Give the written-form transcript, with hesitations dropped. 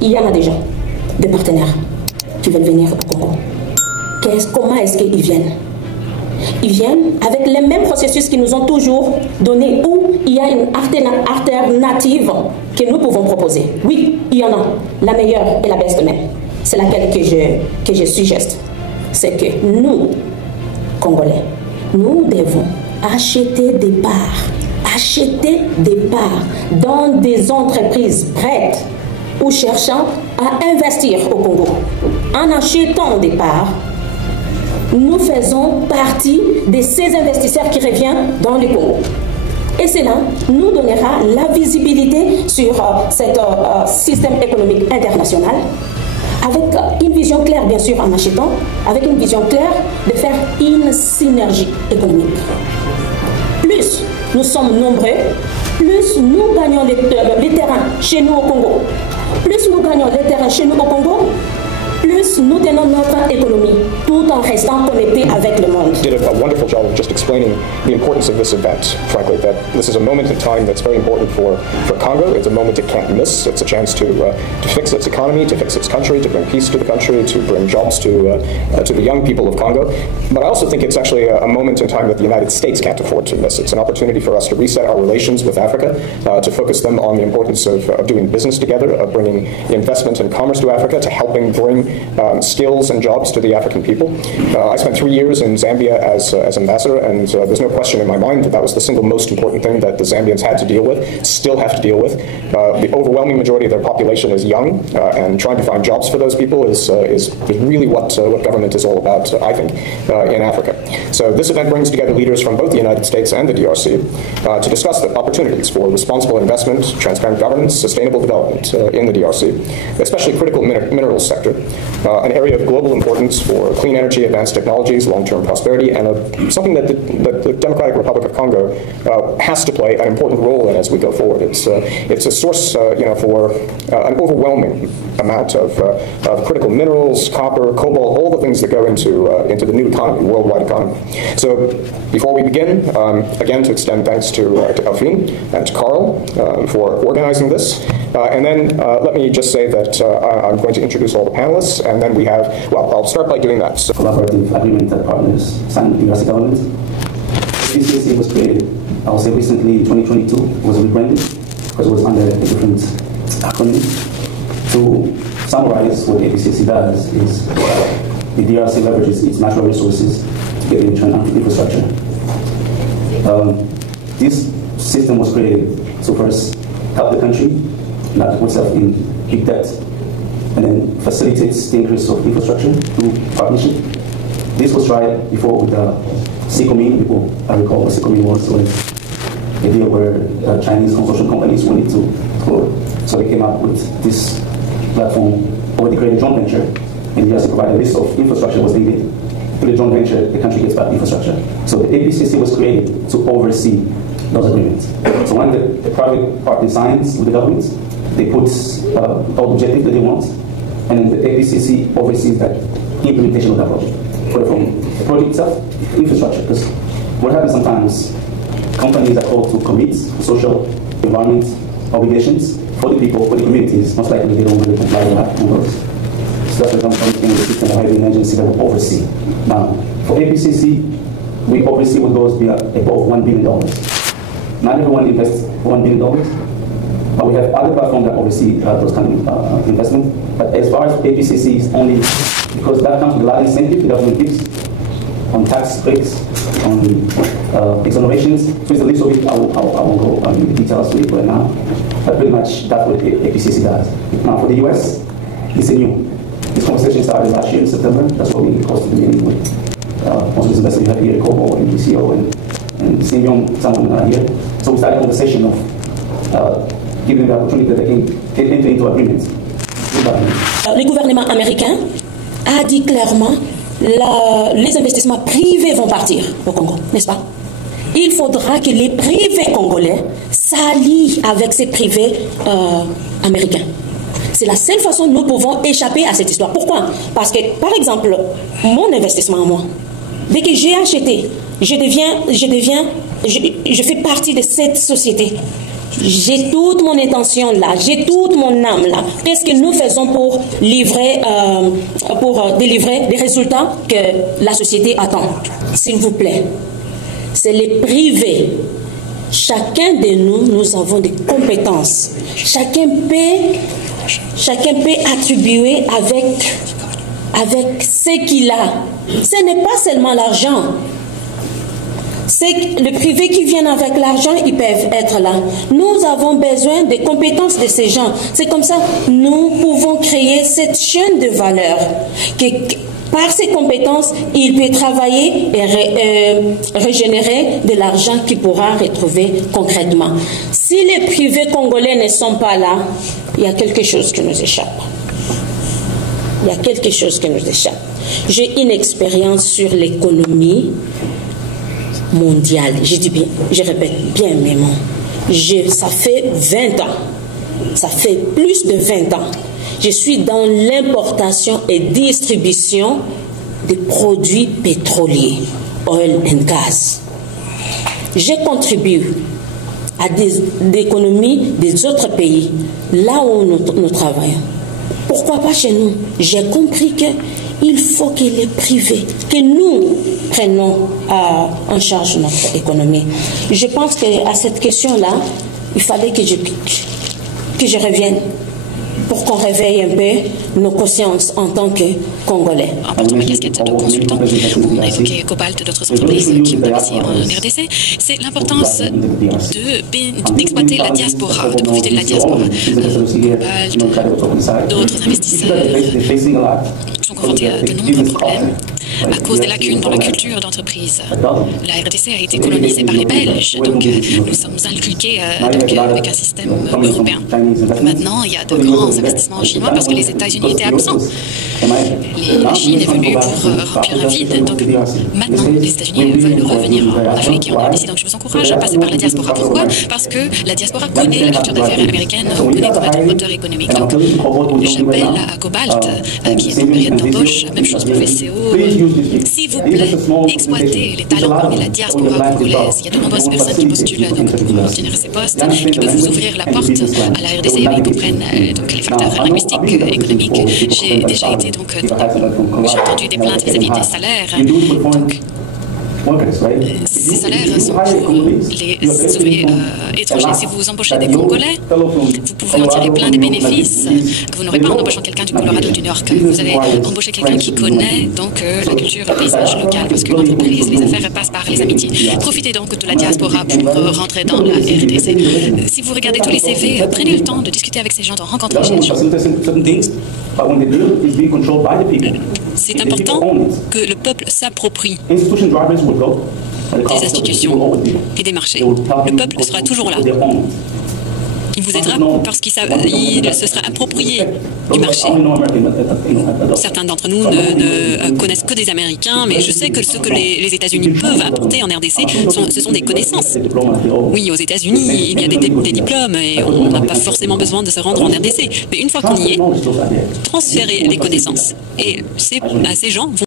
il y en a déjà des partenaires qui veulent venir au Congo. Comment est-ce qu'ils viennent? Ils viennent avec les mêmes processus qu'ils nous ont toujours donnés, où il y a une alternative que nous pouvons proposer. Oui, il y en a. La meilleure et la best même. C'est laquelle que je suggère. C'est que nous, Congolais, nous devons acheter des parts dans des entreprises prêtes ou cherchant à investir au Congo. En achetant des parts, nous faisons partie de ces investisseurs qui reviennent dans le Congo. Et cela nous donnera la visibilité sur ce système économique international, avec une vision claire, bien sûr, en achetant, avec une vision claire de faire une synergie économique. Plus nous sommes nombreux, plus nous gagnons les terrains chez nous au Congo. Plus nous gagnons les terrains chez nous au Congo, plus nous tenons notre économie, tout en restant connectés avec le monde. You did a wonderful job of just explaining the importance of this event, frankly, that this is a moment in time that's very important for Congo. It's a moment it can't miss. It's a chance to fix its economy, to fix its country, to bring peace to the country, to bring jobs to the young people of Congo. But I also think it's actually a moment in time that the United States can't afford to miss. It's an opportunity for us to reset our relations with Africa, to focus them on the importance of doing business together, of bringing investment and commerce to Africa, to helping bring skills and jobs to the African people. I spent 3 years in Zambia as ambassador, and there's no question in my mind that that was the single most important thing that the Zambians had to deal with, still have to deal with. The overwhelming majority of their population is young, and trying to find jobs for those people is really what government is all about, I think, in Africa. So this event brings together leaders from both the United States and the DRC to discuss the opportunities for responsible investment, transparent governance, sustainable development in the DRC, especially critical minerals sector, an area of global importance for clean energy, advanced technologies, long-term prosperity, and something that the Democratic Republic of Congo has to play an important role in as we go forward. It's a source, for an overwhelming amount of critical minerals, copper, cobalt, all the things that go into the new economy, worldwide economy. So before we begin, again, to extend thanks to Elfine and to Carl for organizing this. And then let me just say that I'm going to introduce all the panelists, and then we have, well, I'll start by doing that. So, collaborative agreement that partners signed with the DRC government. The APCC was created, I will say recently, in 2022, was rebranded because it was under a different acronym. To summarize what the APCC does is the DRC leverages its natural resources to get infrastructure. This system was created to first help the country not put itself in big debt, and then facilitates the increase of infrastructure through partnership. This was tried before with SICOMIN. I recall what SICOMIN was, a deal where Chinese consortium companies wanted to grow. So they came up with this platform, or they created a joint venture, and DRC provided a list of infrastructure was needed. Through the joint venture, the country gets back infrastructure. So the APCC was created to oversee those agreements. So when the private party signs with the government, they put all objectives that they want, and then the APCC oversees that implementation of that project. From the project itself, infrastructure. Because what happens sometimes, companies are called to commit social environment obligations for the people, for the communities. Most likely they don't really comply with that on those. So that's what comes from the system of having an agency that will oversee. Now, for APCC, we oversee what goes above $1 billion. Not everyone invests $1 billion. But we have other platforms that oversee those kind of investment. But as far as APCC is only, because that comes with a lot of incentive the government gives on tax breaks, on exonerations. So it's a list of it. I won't go into details to it right now. But pretty much that's what APCC does. Now for the US, it's new. This conversation started last year in September. That's what we hosted the meeting with most of the investors we have here, Kobo and DCO and Simeon, someone here. So we started a conversation of giving them the opportunity that they can enter into agreements. Le gouvernement américain a dit clairement les investissements privés vont partir au Congo, n'est-ce pas? Il faudra que les privés congolais s'allient avec ces privés américains. C'est la seule façon dont nous pouvons échapper à cette histoire. Pourquoi? Parce que, par exemple, mon investissement à moi, dès que j'ai acheté, je fais partie de cette société. J'ai toute mon intention là, j'ai toute mon âme là. Qu'est-ce que nous faisons pour délivrer des résultats que la société attend? S'il vous plaît, c'est les privés. Chacun de nous avons des compétences. Chacun peut attribuer avec ce qu'il a. Ce n'est pas seulement l'argent. C'est le privé qui vient avec l'argent, ils peuvent être là. Nous avons besoin des compétences de ces gens. C'est comme ça que nous pouvons créer cette chaîne de valeur. Par ces compétences, il peut travailler et régénérer de l'argent qu'il pourra retrouver concrètement. Si les privés congolais ne sont pas là, il y a quelque chose qui nous échappe. Il y a quelque chose qui nous échappe. J'ai une expérience sur l'économie mondiale. Je dis bien, je répète bien mes mots. Ça fait 20 ans. Ça fait plus de 20 ans. Je suis dans l'importation et distribution des produits pétroliers, oil and gas. Je contribue à des économies des autres pays, là où nous travaillons. Pourquoi pas chez nous? J'ai compris qu'il faut que les privés, que nous prenions en charge notre économie. Je pense qu'à cette question-là, il fallait que je revienne pour qu'on réveille un peu nos consciences en tant que Congolais. En portant ma casquette de consultant, on a évoqué Cobalt, d'autres entreprises qui peuvent ici en RDC. C'est l'importance d'exploiter la diaspora, de profiter de la diaspora. Cobalt, d'autres investisseurs sont confrontés à de nombreux problèmes à cause des lacunes dans la culture d'entreprise. La RDC a été colonisée par les Belges, donc nous sommes inculqués avec un système européen. Maintenant, il y a de grands investissements chinois parce que les États-Unis étaient absents. La Chine est venue pour remplir un vide. Donc maintenant, les États-Unis veulent revenir en Afrique et en RDC. Donc je vous encourage à passer par la diaspora. Pourquoi? Parce que la diaspora connaît la culture d'affaires américaine, connaît comment être moteur économique. Donc j'appelle à Cobalt, qui est en période d'embauche, même chose pour VCO. S'il vous plaît, exploitez les talents parmi la diaspora congolaise. Il y a de nombreuses personnes qui postulent donc, pour obtenir ces postes, qui peuvent vous ouvrir la porte à la RDC, mais ils comprennent donc, les facteurs linguistiques, économiques. J'ai déjà été donc, j'ai entendu des plaintes vis-à-vis des salaires. Donc, ces salaires sont pour les ouvriers étrangers. Si vous embauchez des Congolais, vous pouvez en tirer plein des bénéfices que vous n'aurez pas en embauchant quelqu'un du Colorado, du New York. Vous allez embaucher quelqu'un qui connaît donc la culture, le paysage local, parce que l'entreprise, les affaires passent par les amitiés. Profitez donc de la diaspora pour rentrer dans la RDC. Si vous regardez tous les CV, prenez le temps de discuter avec ces gens, de rencontrer ces gens. C'est important que le peuple s'approprie des institutions et des marchés. Le peuple sera toujours là. Il vous aidera parce qu'il se sera approprié du marché. Certains d'entre nous ne connaissent que des Américains, mais je sais que ce que les États-Unis peuvent apporter en RDC, ce sont des connaissances. Oui, aux États-Unis, il y a des diplômes et on n'a pas forcément besoin de se rendre en RDC. Mais une fois qu'on y est, transférez les connaissances. Et ces gens vont